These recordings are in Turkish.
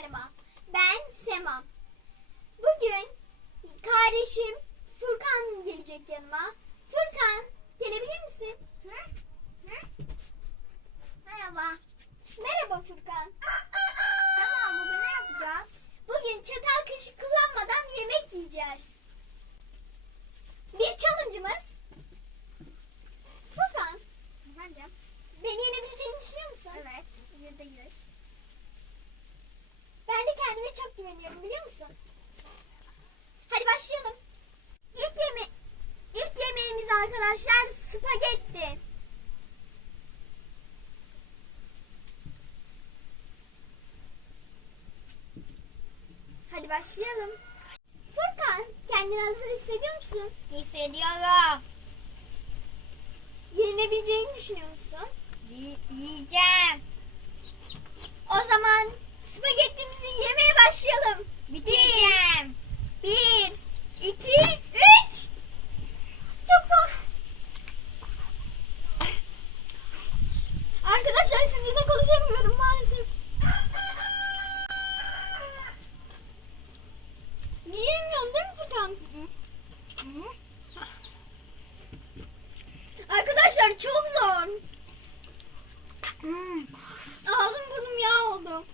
merhaba. Ben Sema. Bugün kardeşim Furkan gelecek yanıma. Furkan gelebilir misin? Hı? Hı? Merhaba. Merhaba Furkan. Tamam bugün ne yapacağız? Bugün çatal kaşık kullanmadan yemek yiyeceğiz. Bir challenge'ımız. Furkan Efendim? beni yenebileceğini düşünüyor musun? Evet. Yüzde yüz. Ben de güveniyorum biliyor musun? Hadi başlayalım. İlk yeme ilk yemeğimiz arkadaşlar spagetti. Hadi başlayalım. Furkan, kendini hazır hissediyor musun? Hissediyorum. Yenilebileceğini düşünüyor musun? Y- yiyeceğim. O zaman spagettimizi yemeye başlayalım. Bitireceğim. Bir, iki, üç. Çok zor. Arkadaşlar sizinle konuşamıyorum maalesef. Yiyemiyorsun değil mi Furkan? Arkadaşlar çok zor. Hmm. Ağzım burnum yağ oldu.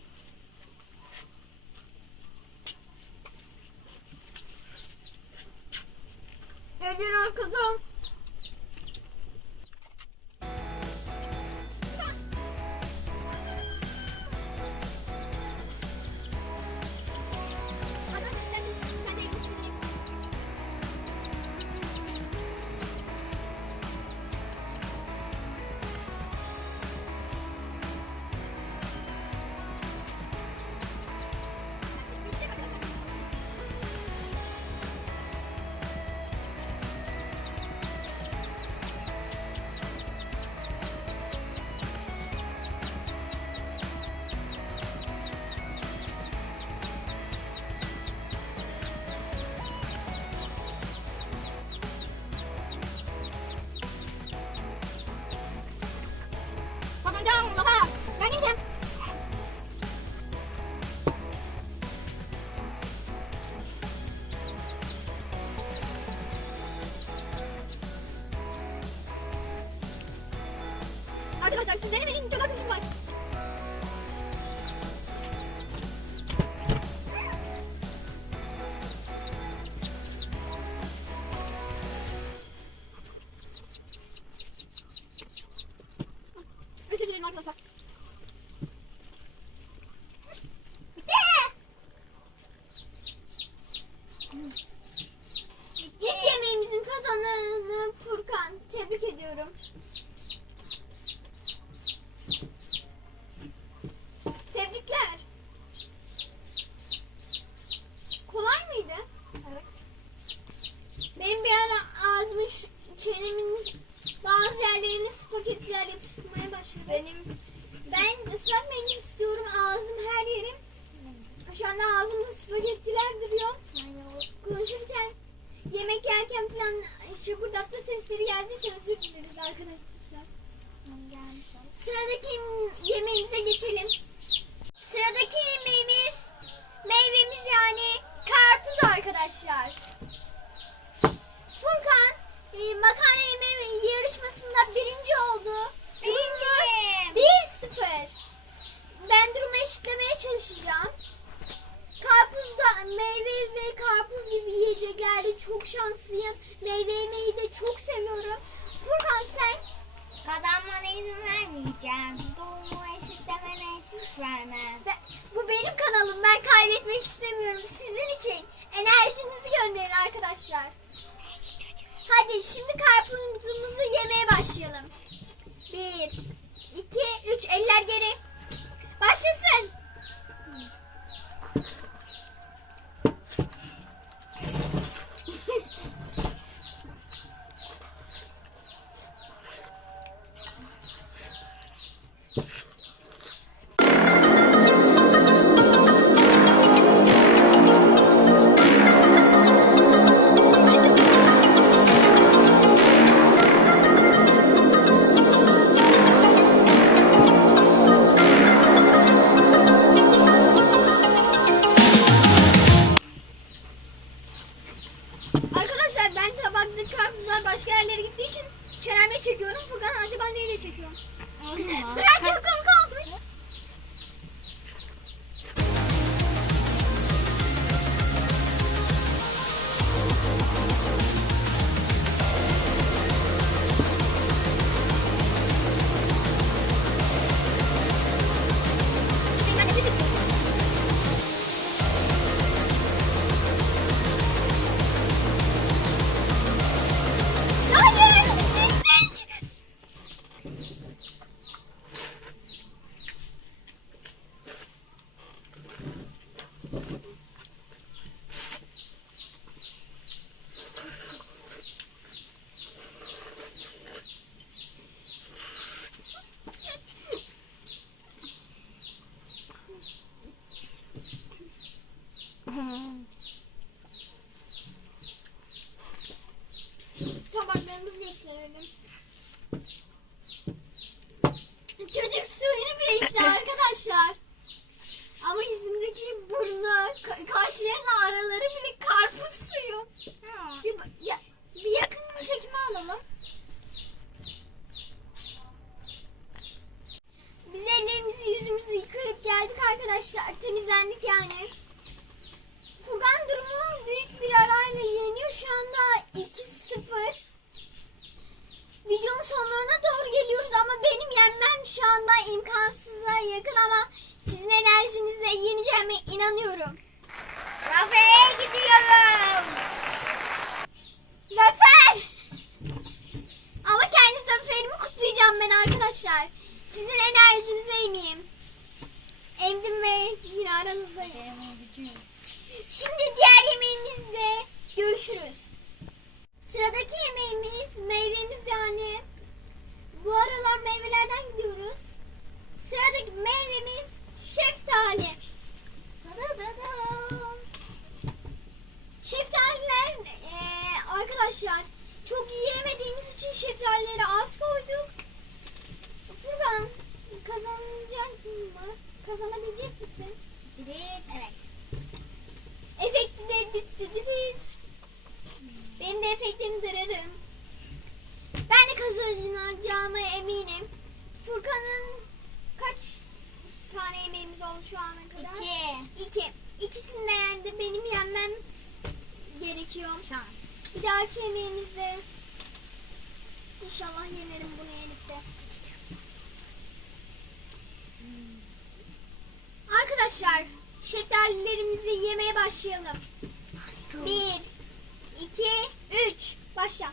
Eller arkada. Arkadaşlar siz denemediğiniz çok arkadaşım var. kanalım. Ben kaybetmek istemiyorum. Sizin için enerjinizi gönderin arkadaşlar. Hadi şimdi karpuzumuzu yemeye başlayalım. Bir, iki, üç. Eller geri. Başlasın. you Kafeye gidiyorum. Zafer! Ama kendi zaferimi kutlayacağım ben arkadaşlar. Sizin enerjinize emeyim. Emdim ve yine aranızdayım. Şimdi diğer yemeğimizde görüşürüz. Sıradaki yemeğimiz meyvemiz yani. Bu aralar meyvelerden gidiyoruz. Sıradaki meyvemiz şeftali. Dadadadam. Şeftaliler arkadaşlar çok yiyemediğimiz için şeftalileri az koyduk. Furkan kazanacak mı? Kazanabilecek misin? Evet. Evet. Efekti de dit dit dit. Benim de efektim dırarım. Ben de kazanacağıma eminim. Furkan'ın kaç tane yemeğimiz oldu şu ana kadar? İki. İki. İkisini de yendi. Benim yenmem gerekiyor. Şans. Bir dahaki yemeğimizde inşallah yenerim bunu yenip de. Arkadaşlar şeftalilerimizi yemeye başlayalım. Bir, iki, üç. Başla.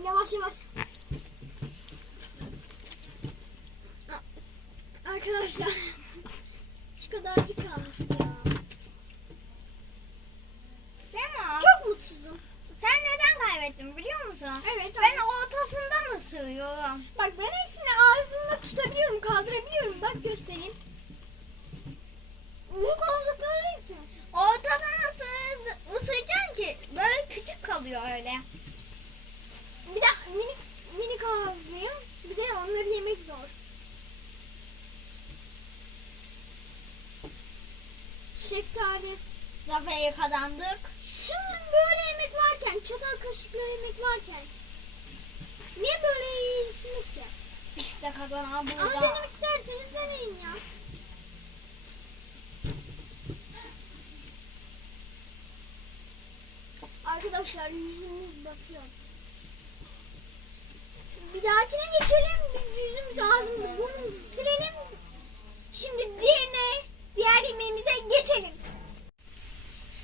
Yavaş yavaş. Arkadaşlar şu kadarcık kalmıştı ya. Sema. Çok mutsuzum. Sen neden kaybettin biliyor musun? Evet. Ben ortasından ısırıyorum. Bak ben hepsini ağzımda tutabiliyorum, kaldırabiliyorum. Bak göstereyim. Büyük oldukları için. Ortadan ısır, ısıracaksın ki böyle küçük kalıyor öyle. Bir de minik minik ağızlıyım. Bir de onları yemek zor. Şeftali. Zaferi kazandık. Şunun böyle yemek varken, çatal kaşıkla yemek varken. Niye böyle yiyesiniz ki? İşte kazanan burada. Ama denemek isterseniz deneyin ya. Arkadaşlar yüzümüz batıyor. Bir dahakine geçelim. Biz yüzümüzü, ağzımızı, burnumuzu silelim. Şimdi diğerine, diğer yemeğimize geçelim.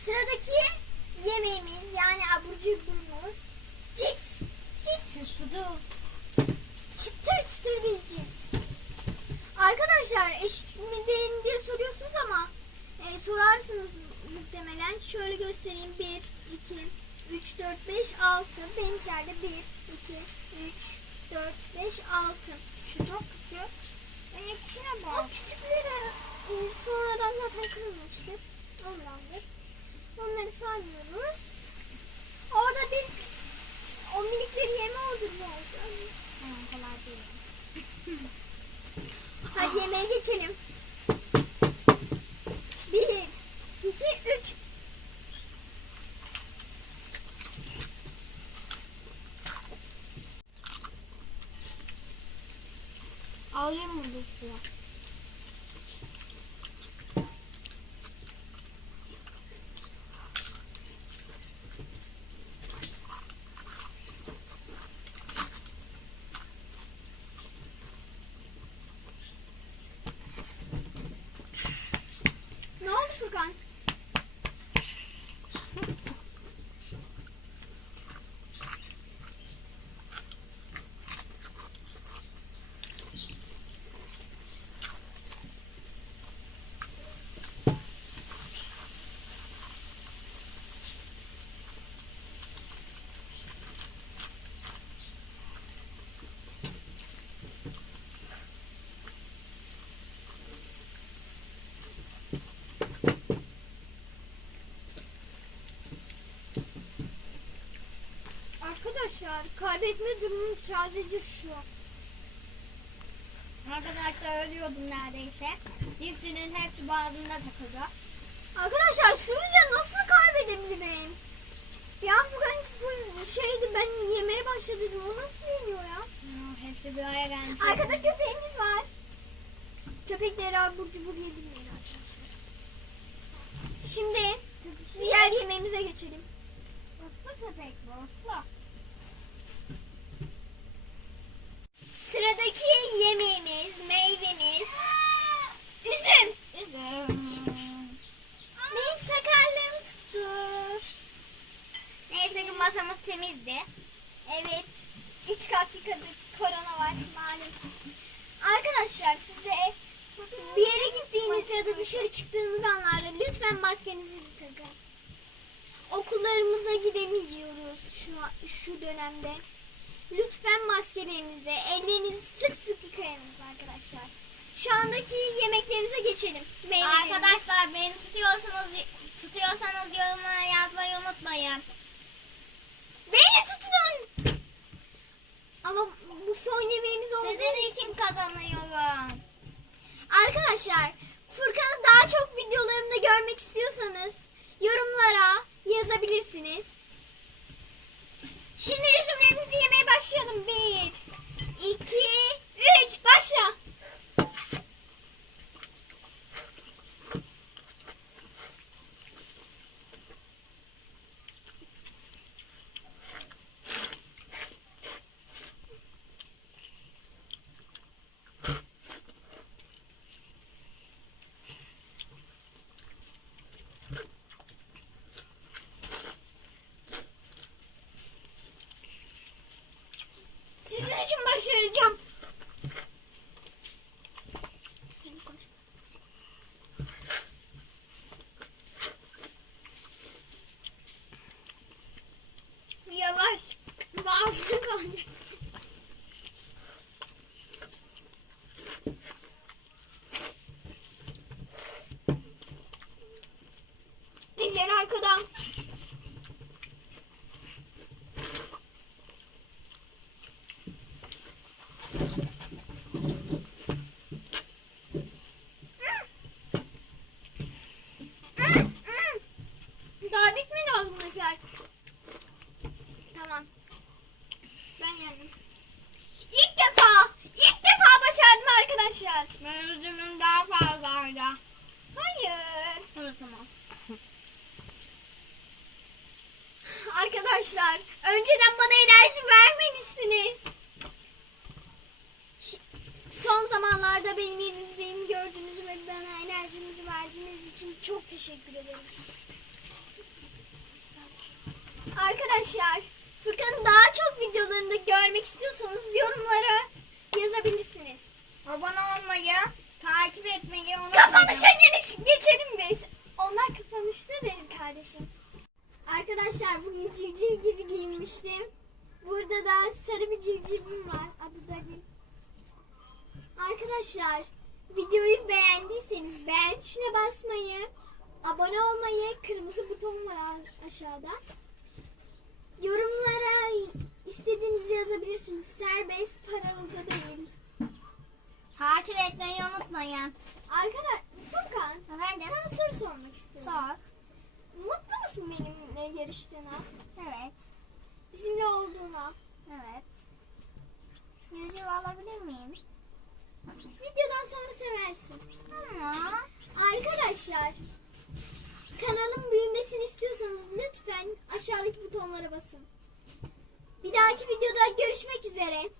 Sıradaki yemeğimiz yani abur cuburumuz cips. Cips. Çıtır çıtır bir cips. Arkadaşlar eşit mi değil diye soruyorsunuz ama e, sorarsınız muhtemelen. Şöyle göstereyim. 1, 2, 3, 4, 5, 6. Benimkilerde 1, 2, 3, 4, 5, 6. Şu çok küçük. Ben ikisine O bak. küçükleri e, sonradan zaten kırılmıştı. Ondandır. Onları saymıyoruz. Orada bir o minikleri yeme ne oldu? Tamam kolay değil. Hadi yemeğe geçelim. Bir, iki, üç. Alayım mı bu suya? Arkadaşlar kaybetme durumu sadece şu. Arkadaşlar ölüyordum neredeyse. Hepsinin hepsi boğazımda takıldı. Arkadaşlar şuyla nasıl kaybedebilirim? Ya bugün şeydi ben yemeye başladım. O nasıl yeniyor ya? Aa, hepsi bir araya gelmiş. Arkada köpeğimiz var. Köpeklere abur cubur yedirmeyin arkadaşlar. Şimdi diğer yemeğimize geçelim. Uslu köpek bu uslu. Sıradaki yemeğimiz, meyvemiz üzüm. Üzüm. Benim sakarlığım tuttu. Neyse ki masamız temizdi. Evet. Üç kat yıkadık. Korona var malum. Arkadaşlar size bir yere gittiğinizde ya da dışarı çıktığınız anlarda lütfen maskenizi takın. Okullarımıza gidemiyoruz şu şu dönemde. Lütfen maskelerinizi, ellerinizi sık sık yıkayınız arkadaşlar. Şu andaki yemeklerimize geçelim. Meyvelerimiz. Arkadaşlar beni tutuyorsanız tutuyorsanız yorumlara yazmayı unutmayın. Beni tutun. Ama bu son yemeğimiz oldu. Sizin için kazanıyorum. Arkadaşlar Furkan'ı daha çok videolarımda görmek istiyorsanız yorumlara yazabilirsiniz. Şimdi üzümlerimizi yemeye başlayalım. Bir, iki, üç, başla. Sizin için başaracağım. Seni koş. Yavaş. Bazı kalacak. Eller arkadan. Daha bitmedi ağzımdakiler. Tamam. Ben yendim. İlk defa, ilk defa başardım arkadaşlar. Ben üzümüm daha fazlaydı. Hayır. Evet tamam. Arkadaşlar, önceden bana enerji vermemişsiniz. Son zamanlarda benim yenildiğimi gördüğünüz ve bana enerjinizi verdiğiniz için çok teşekkür ederim. Arkadaşlar, Furkan'ın daha çok videolarını da görmek istiyorsanız yorumlara yazabilirsiniz. Abone takip etmeyi unutmayın. Kapanışa geliş, geçelim biz. Onlar kapanışta değil kardeşim. Arkadaşlar bugün civciv gibi giyinmiştim. Burada da sarı bir civcivim var. Adı Dalin. Arkadaşlar videoyu beğendiyseniz beğen tuşuna basmayı, abone olmayı, kırmızı buton var aşağıda. Yorumlara istediğinizi yazabilirsiniz. Serbest, paralı da etmeyi unutmayın. Arkadaş, Furkan, Efendim? sana soru sormak istiyorum. Sor. Mutlu musun benimle yarıştığına? Evet. Bizimle olduğuna? Evet. Yüzüğü alabilir miyim? Videodan sonra seversin. Ama Arkadaşlar, kanalın büyümesini istiyorsanız lütfen aşağıdaki butonlara basın. Bir dahaki videoda görüşmek üzere.